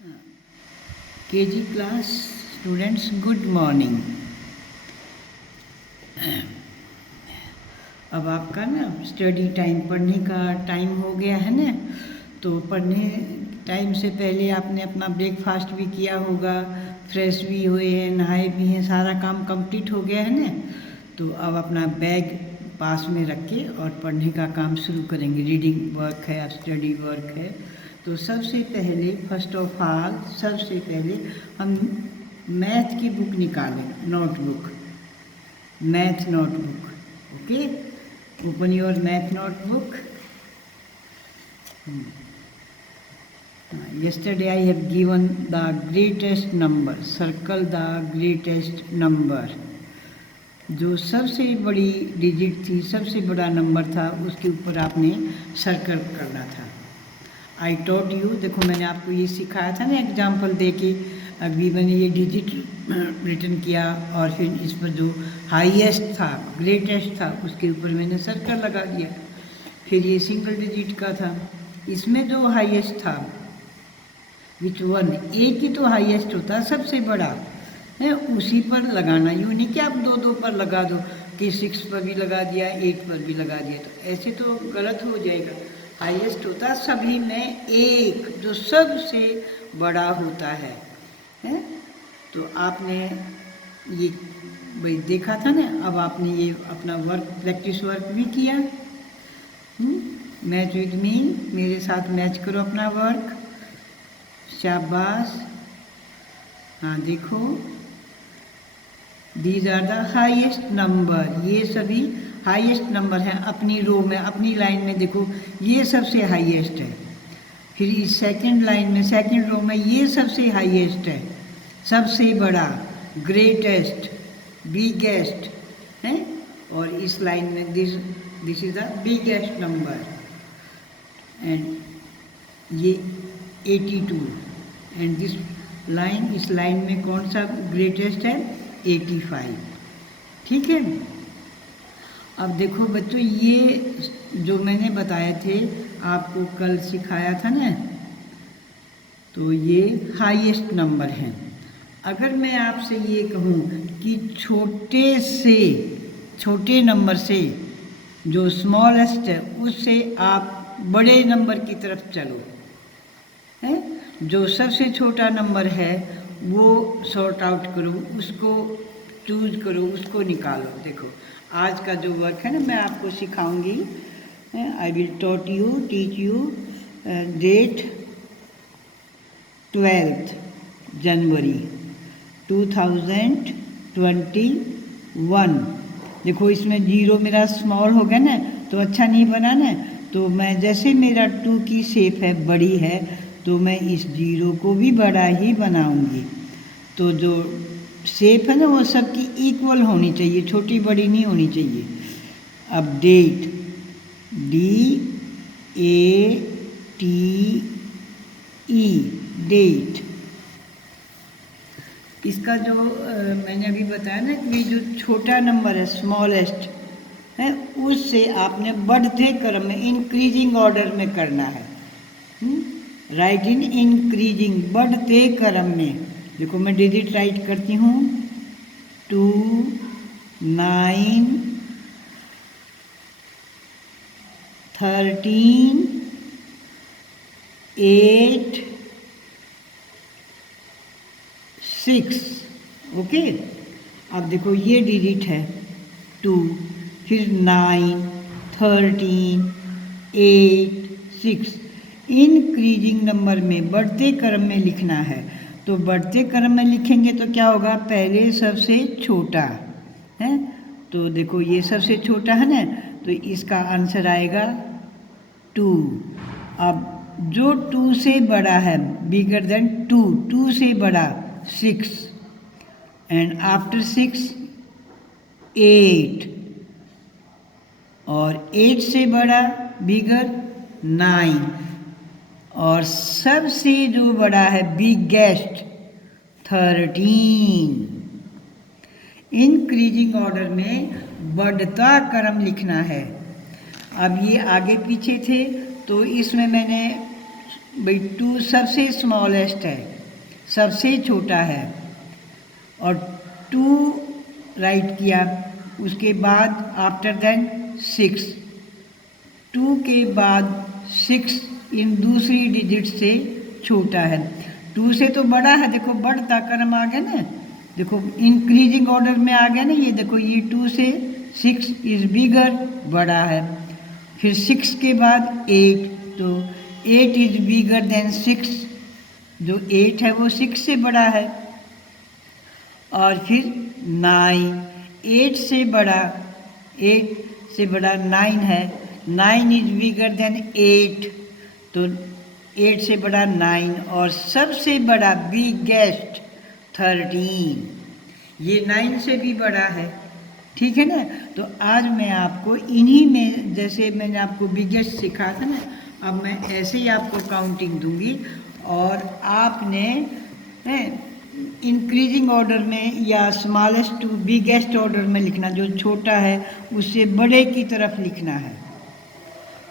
KG class students, good morning. अब आपका ना स्टडी टाइम, पढ़ने का टाइम हो गया है ना। तो पढ़ने टाइम से पहले आपने अपना ब्रेकफास्ट भी किया होगा, फ्रेश भी हुए हैं, नहाए भी हैं, सारा काम कंप्लीट हो गया है ना। तो अब अपना बैग पास में रख के और पढ़ने का काम शुरू करेंगे। रीडिंग वर्क है, स्टडी वर्क है। तो सबसे पहले फर्स्ट ऑफ ऑल सबसे पहले हम मैथ की बुक निकालें, notebook, math notebook. Okay, open your math notebook. Yesterday I have given the greatest number. Circle the greatest number. जो सबसे बड़ी डिजिट थी, सबसे बड़ा नंबर था, उसके ऊपर आपने सर्कल करना था। आई टॉट यू, देखो मैंने आपको ये सिखाया था ना एग्जाम्पल दे के। अभी मैंने ये डिजिट रिटन किया और फिर इस पर जो हाईएस्ट था, ग्रेटेस्ट था, उसके ऊपर मैंने सर्कल लगा दिया। फिर ये सिंगल डिजिट का था, इसमें जो हाईएस्ट था, विच वन, एक ही तो हाईएस्ट होता है, सबसे बड़ा है, उसी पर लगाना। यूँ नहीं कि आप दो दो पर लगा दो कि 6 पर भी लगा दिया, 8 पर भी लगा दिया, तो ऐसे तो गलत हो जाएगा। हाईएस्ट होता है सभी में एक, जो सबसे बड़ा होता है। तो आपने ये भाई देखा था ना। अब आपने ये अपना वर्क, प्रैक्टिस वर्क भी किया। मैच विद मी, मेरे साथ मैच करो अपना वर्क। शाबाश। हाँ देखो, these are the highest number, ये सभी हाईएस्ट नंबर हैं अपनी रो में, अपनी लाइन में। देखो ये सबसे हाईएस्ट है, फिर इस सेकंड लाइन में, सेकंड रो में ये सबसे हाईएस्ट है, सबसे बड़ा, ग्रेटेस्ट, बिगेस्ट है। और इस लाइन में this is the biggest number, and ये 82। एंड दिस लाइन, इस लाइन में कौन सा ग्रेटेस्ट है? 85। ठीक है। अब देखो बच्चों, ये जो मैंने बताए थे आपको, कल सिखाया था ना, तो ये हाईएस्ट नंबर हैं। अगर मैं आपसे ये कहूँ कि छोटे नंबर से, जो स्मॉलेस्ट है, उससे आप बड़े नंबर की तरफ चलो, है, जो सबसे छोटा नंबर है वो सॉर्ट आउट करो, उसको चूज करो, उसको निकालो। देखो आज का जो वर्क है ना, मैं आपको सिखाऊंगी। I will teach you date 12 January 2021। देखो इसमें जीरो मेरा स्मॉल हो गया ना, तो अच्छा नहीं बना ना। तो मैं, जैसे मेरा 2 की शेप है, बड़ी है, तो मैं इस जीरो को भी बड़ा ही बनाऊंगी। तो जो शेप है ना, वो सबकी इक्वल होनी चाहिए, छोटी बड़ी नहीं होनी चाहिए। अब डेट, DATE, डेट। इसका जो मैंने अभी बताया ना कि जो छोटा नंबर है, स्मॉलेस्ट है, उससे आपने बढ़ते क्रम में, इंक्रीजिंग ऑर्डर में करना है। राइट इन इंक्रीजिंग, बढ़ते क्रम में। देखो मैं डिजिट राइट करती हूँ, 2, 9, 13, 8, 6। ओके। अब देखो ये डिजिट है 2, फिर 9, 13, 8, 6। इंक्रीजिंग नंबर में, बढ़ते क्रम में लिखना है। तो बढ़ते क्रम में लिखेंगे तो क्या होगा? पहले सबसे छोटा है, तो देखो ये सबसे छोटा है ना, तो इसका आंसर आएगा 2। अब जो 2 से बड़ा है, बिगर देन 2, 2 से बड़ा 6, एंड आफ्टर 6 8, और 8 से बड़ा, बिगर, 9, और सबसे जो बड़ा है, बिगेस्ट, 13। इंक्रीजिंग ऑर्डर में बढ़ता क्रम लिखना है। अब ये आगे पीछे थे, तो इसमें मैंने भाई 2 सबसे स्मॉलेस्ट है, सबसे छोटा है, और 2 राइट किया, उसके बाद आफ्टर देन 6, 2 के बाद 6 इन दूसरी डिजिट से छोटा है। 2 से तो बड़ा है, देखो बढ़ता क्रम आ गया ना, देखो इंक्रीजिंग ऑर्डर में आ गया ना, ये देखो ये 2 से 6 इज बिगर, बड़ा है। फिर 6 के बाद 8, तो 8 इज बिगर देन 6, जो 8 है वो 6 से बड़ा है। और फिर 9, 8 से बड़ा 9 है, 9 इज बिगर देन 8, तो 8 से बड़ा 9, और सबसे बड़ा बिगेस्ट 13, ये 9 से भी बड़ा है, ठीक है ना। तो आज मैं आपको इन्हीं में, जैसे मैंने आपको बिगेस्ट सिखाया था ना, अब मैं ऐसे ही आपको काउंटिंग दूंगी और आपने इंक्रीजिंग ऑर्डर में या स्मॉलेस्ट टू बिगेस्ट ऑर्डर में लिखना, जो छोटा है उससे बड़े की तरफ लिखना है।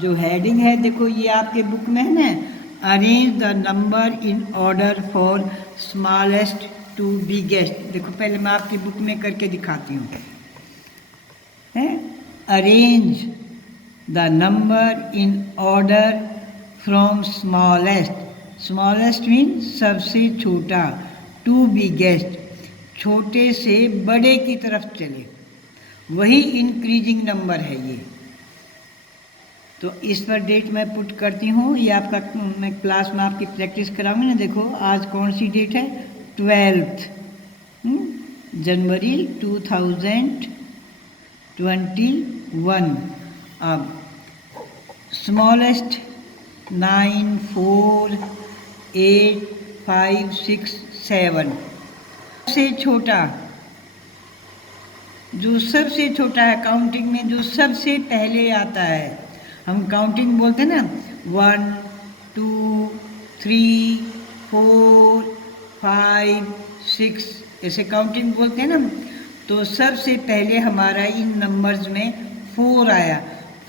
जो हेडिंग है देखो ये आपके बुक में है ना, arrange the number in order for smallest to biggest. देखो पहले मैं आपकी बुक में करके दिखाती हूँ, arrange the number in order from smallest mean सबसे छोटा, टू बिगेस्ट छोटे से बड़े की तरफ चले, वही इंक्रीजिंग नंबर है ये। तो इस पर डेट मैं पुट करती हूँ, ये आपका मैं क्लास में आपकी प्रैक्टिस कराऊंगी ना। देखो आज कौन सी डेट है, 12 जनवरी 2021। अब स्मॉलेस्ट 9, 4, 8, 5, 6, 7, सबसे छोटा, जो सबसे छोटा है काउंटिंग में, जो सबसे पहले आता है, हम काउंटिंग बोलते हैं ना 1, 2, 3, 4, 5, 6, ऐसे काउंटिंग बोलते हैं ना। तो सबसे पहले हमारा इन नंबर्स में 4 आया,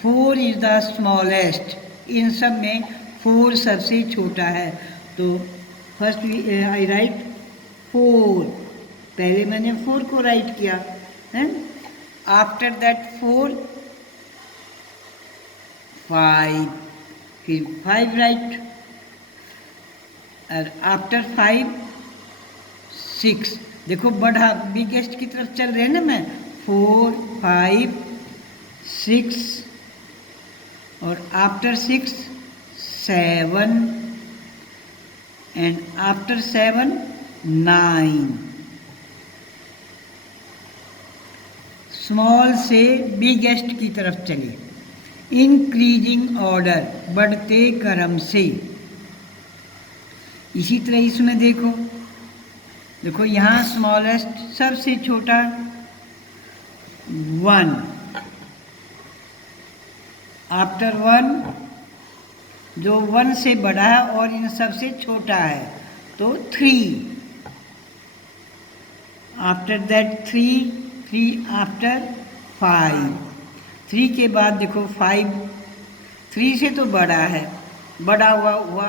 4 इज द स्मॉलेस्ट, इन सब में 4 सबसे छोटा है। तो फर्स्ट आई राइट 4, पहले मैंने 4 को राइट किया है। आफ्टर दैट 4, 5, फिर 5 राइट, और आफ्टर 5, 6। देखो बढ़ा बिगेस्ट की तरफ चल रहे हैं ना मैं, 4, 5, 6, और आफ्टर 6, 7, एंड आफ्टर 7, 9। स्मॉल से बिगेस्ट की तरफ चले, इंक्रीजिंग ऑर्डर, बढ़ते क्रम से। इसी तरह इसमें देखो, देखो यहाँ स्मॉलेस्ट सबसे छोटा 1, आफ्टर 1 जो 1 से बड़ा है और इन सबसे छोटा है तो 3, आफ्टर दैट 3 आफ्टर 5, 3 के बाद देखो 5, 3 से तो बड़ा है, बड़ा हुआ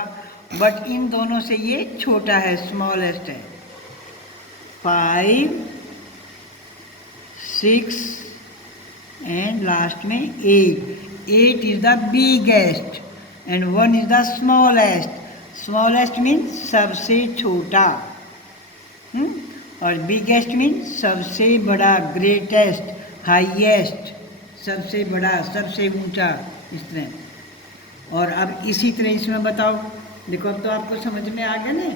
बट इन दोनों से ये छोटा है, स्मॉलेस्ट है। 5, 6 एंड लास्ट में 8 is the biggest and 1 is the smallest. Smallest means सबसे छोटा, और बिगेस्ट मीन्स सबसे बड़ा, ग्रेटेस्ट, हाईएस्ट, सबसे बड़ा, सबसे ऊंचा, इस तरह। और अब इसी तरह इसमें बताओ, देखो अब तो आपको समझ में आ गया ना।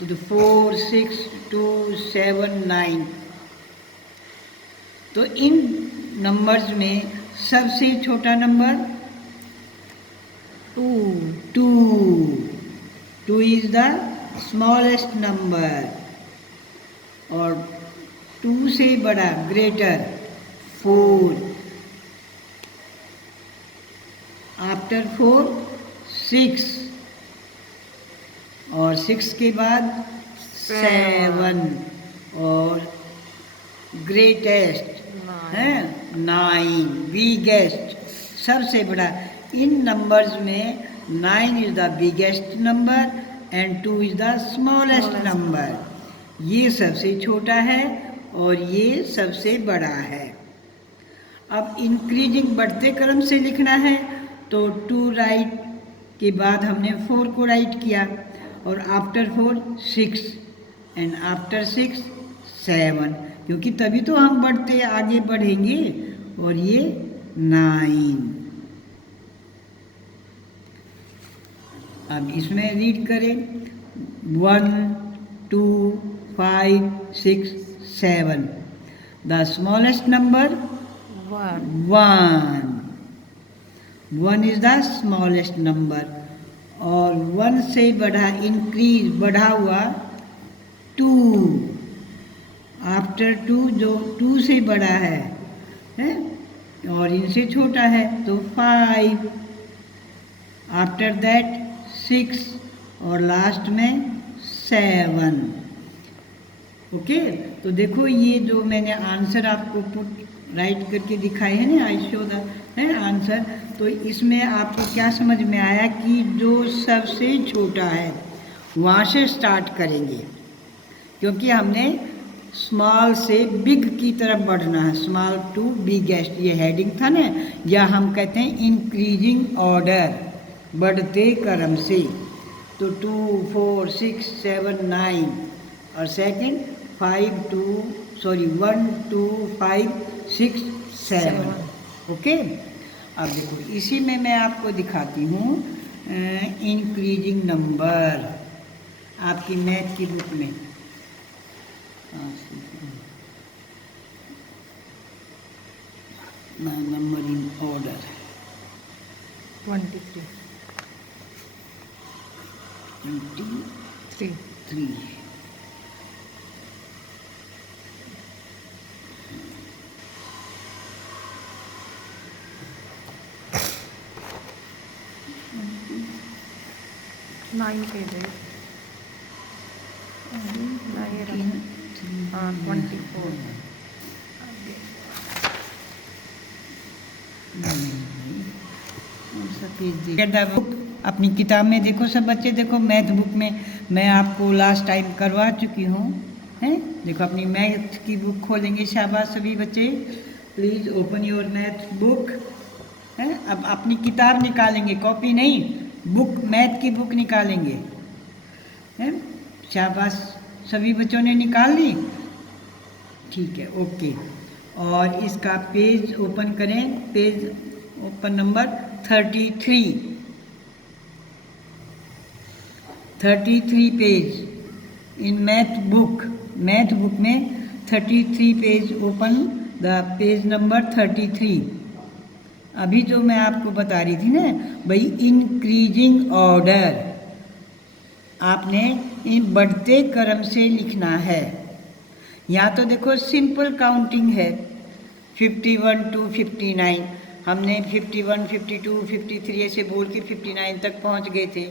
तो 4, 6, 2, 7, 9। तो इन नंबर्स में सबसे छोटा number 2 is the smallest number, और 2 से बड़ा, ग्रेटर, 4, आफ्टर 4, 6, और 6 के बाद 7, और ग्रेटेस्ट है 9, बिगेस्ट सबसे बड़ा। इन नंबर्स में 9 is the biggest number and 2 is the smallest number. ये सबसे छोटा है और ये सबसे बड़ा है। अब इंक्रीजिंग बढ़ते क्रम से लिखना है तो 2 राइट के बाद हमने 4 को राइट किया और आफ्टर 4 6 एंड आफ्टर 6 7, क्योंकि तभी तो हम बढ़ते आगे बढ़ेंगे। और ये 9। अब इसमें रीड करें 1 2 5 6 7। The smallest number 1। 1 is the smallest number और 1 से बढ़ा इंक्रीज बढ़ा हुआ 2। आफ्टर 2 जो 2 से बड़ा है और इनसे छोटा है तो 5। आफ्टर दैट 6 और लास्ट में 7। ओके, तो देखो ये जो मैंने आंसर आपको पुट राइट करके दिखाए हैं ना, आई शो द आंसर। तो इसमें आपको क्या समझ में आया कि जो सबसे छोटा है वहाँ से स्टार्ट करेंगे, क्योंकि हमने स्मॉल से बिग की तरफ बढ़ना है, स्मॉल टू बिगेस्ट, ये हेडिंग था ना, या हम कहते हैं इंक्रीजिंग ऑर्डर, बढ़ते क्रम से। तो 2 4 6 7 9 और सेकंड 1 2 5 6 7। ओके, अब देखो इसी में मैं आपको दिखाती हूँ इंक्रीजिंग नंबर आपकी मैथ की बुक में। Number in order 23 9 pages 24 book अपनी किताब में देखो, सब बच्चे देखो, मैथ बुक में मैं आपको लास्ट टाइम करवा चुकी हूँ हैं। देखो अपनी मैथ की बुक खोलेंगे, शाबाश सभी बच्चे, please open your math book है। अब अपनी किताब निकालेंगे, कॉपी नहीं, बुक, मैथ की बुक निकालेंगे हैं। शाबाश, सभी बच्चों ने निकाल ली, ठीक है, ओके। और इसका पेज ओपन करें, page open number 33 page in math book में 33 page open the page number 33। अभी जो मैं आपको बता रही थी ना भाई, इंक्रीजिंग ऑर्डर आपने इन बढ़ते क्रम से लिखना है। यहाँ तो देखो सिंपल काउंटिंग है, 51 to 59, हमने 51 52 53 ऐसे बोल के 59 तक पहुँच गए थे।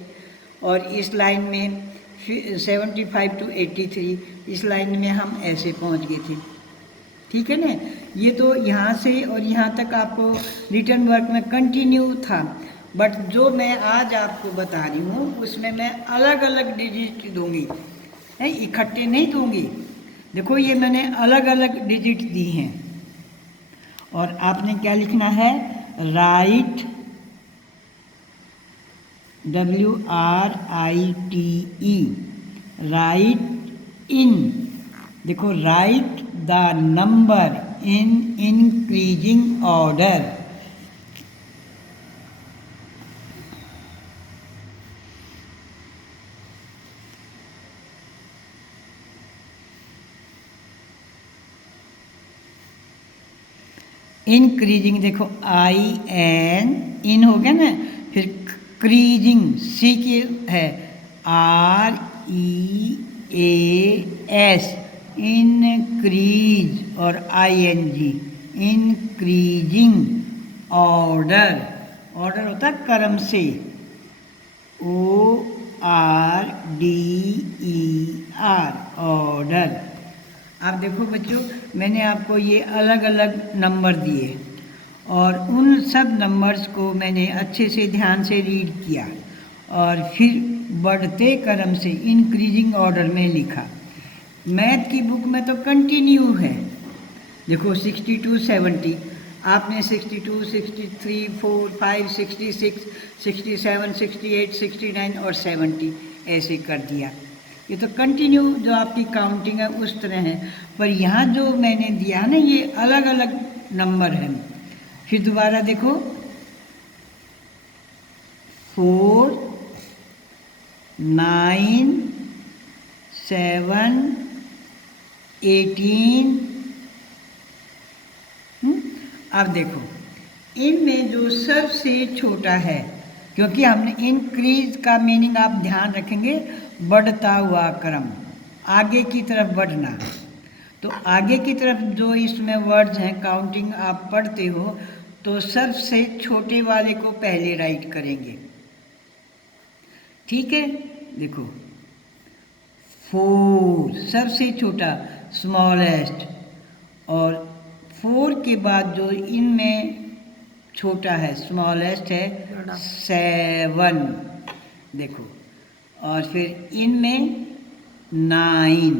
और इस लाइन में 75 to 83, इस लाइन में हम ऐसे पहुँच गए थे, ठीक है ना। ये तो यहाँ से और यहाँ तक आपको रिटर्न वर्क में कंटिन्यू था, बट जो मैं आज आपको बता रही हूँ उसमें मैं अलग अलग डिजिट दूंगी, है, इकट्ठे नहीं दूंगी। देखो ये मैंने अलग अलग डिजिट दी हैं और आपने क्या लिखना है, राइट, WRITE, राइट इन, देखो right the number in increasing order. Increasing देखो IN, इन हो गया ना, फिर क्रीजिंग, सी की है REAS, इनक्रीज, और ING, इंक्रीजिंग ऑर्डर, ऑर्डर होता है क्रम से, ORDER, ऑर्डर। अब देखो बच्चों, मैंने आपको ये अलग अलग नंबर दिए और उन सब नंबर्स को मैंने अच्छे से ध्यान से रीड किया और फिर बढ़ते क्रम से इंक्रीजिंग ऑर्डर में लिखा। मैथ की बुक में तो कंटिन्यू है, देखो 62 70, आपने 62 63 4 5 66 67 68 69 और 70 ऐसे कर दिया। ये तो कंटिन्यू जो आपकी काउंटिंग है उस तरह है, पर यहाँ जो मैंने दिया है ना ये अलग अलग नंबर है। फिर दोबारा देखो 4 9 7 18। अब देखो इनमें जो सबसे छोटा है, क्योंकि हमने इंक्रीज का मीनिंग आप ध्यान रखेंगे बढ़ता हुआ क्रम, आगे की तरफ बढ़ना। तो आगे की तरफ जो इसमें वर्ड्स हैं काउंटिंग आप पढ़ते हो तो सबसे छोटे वाले को पहले राइट करेंगे, ठीक है। देखो 4 सबसे छोटा स्मॉलेस्ट, और 4 के बाद जो इनमें छोटा है स्मॉलेस्ट है 7, देखो, और फिर इनमें 9।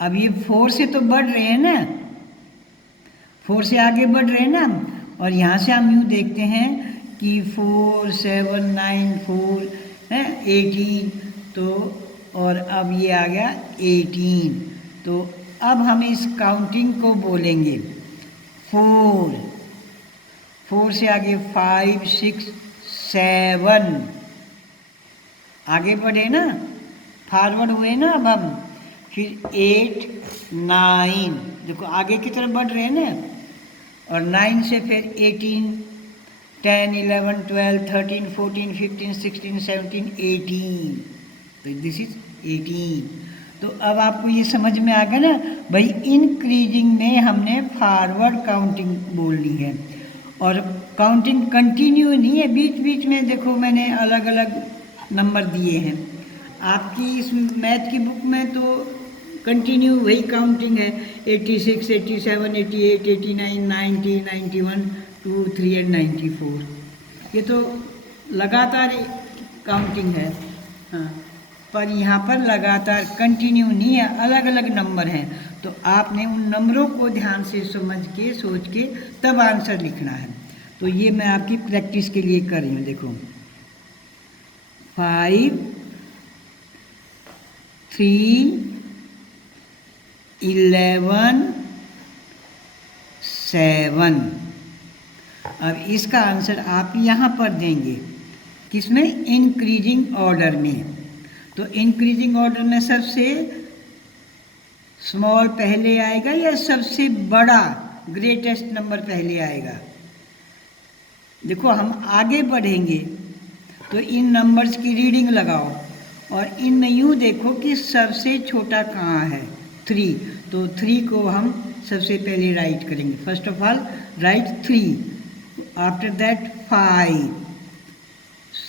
अब ये 4 से तो बढ़ रहे हैं ना, 4 से आगे बढ़ रहे हैं ना, और यहाँ से हम यूँ देखते हैं कि 4 7 9 4 है 18, तो और अब ये आ गया 18। तो अब हम इस काउंटिंग को बोलेंगे 4 से आगे 5 6 7, आगे बढ़े ना, फॉरवर्ड हुए ना अब हम, फिर 8 9, देखो आगे की तरफ बढ़ रहे हैं ना, और 9 से फिर 18 10 11 12 13 14 15 16 17 18, तो दिस इज 18। तो अब आपको ये समझ में आ गया ना भाई, इंक्रीजिंग में हमने फॉरवर्ड काउंटिंग बोलनी है, और काउंटिंग कंटिन्यू नहीं है, बीच बीच में देखो मैंने अलग अलग नंबर दिए हैं। आपकी इस मैथ की बुक में तो कंटिन्यू वही काउंटिंग है 86 87 88 89 90 91 2 3 एंड 94, ये तो लगातार काउंटिंग है। हाँ, पर यहाँ पर लगातार कंटिन्यू नहीं है, अलग अलग नंबर हैं, तो आपने उन नंबरों को ध्यान से समझ के सोच के तब आंसर लिखना है। तो ये मैं आपकी प्रैक्टिस के लिए कर रही हूँ। देखो 5 3 11 7। अब इसका आंसर आप यहाँ पर देंगे, किसमें? इंक्रीजिंग ऑर्डर में। तो इंक्रीजिंग ऑर्डर में सबसे स्मॉल पहले आएगा या सबसे बड़ा ग्रेटेस्ट नंबर पहले आएगा? देखो हम आगे बढ़ेंगे तो इन नंबर्स की रीडिंग लगाओ, और इनमें यूँ देखो कि सबसे छोटा कहाँ है, 3, तो 3 को हम सबसे पहले राइट करेंगे। First of all right 3, after that 5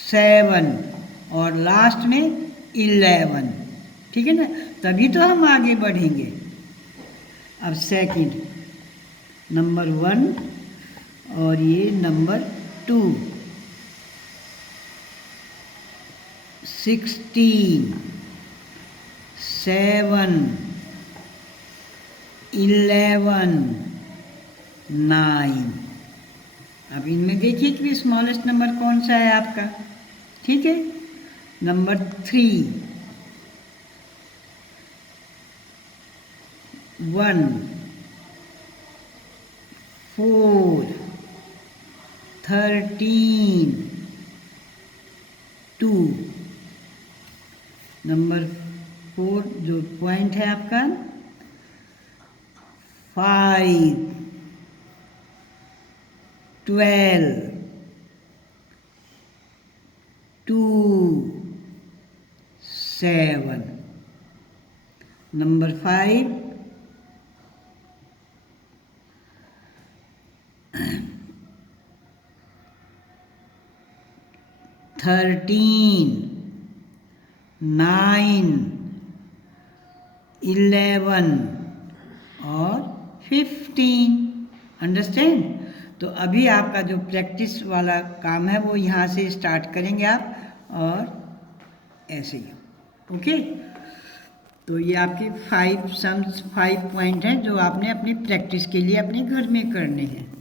7 और लास्ट में 11, ठीक है ना, तभी तो हम आगे बढ़ेंगे। अब सेकंड नंबर 1 और ये नंबर 2, 16 7 11 9। अब इनमें देखिए कि स्मॉलेस्ट नंबर कौन सा है आपका, ठीक है। नंबर 3 1 4 13 2। नंबर 4 जो पॉइंट है आपका 5 12 2 7। नंबर 5 13 9 11 और 15। अंडरस्टैंड? तो अभी आपका जो प्रैक्टिस वाला काम है वो यहाँ से स्टार्ट करेंगे आप, और ऐसे ही। ओके, तो ये आपके 5 सम्स 5 पॉइंट हैं जो आपने अपनी प्रैक्टिस के लिए अपने घर में करने हैं।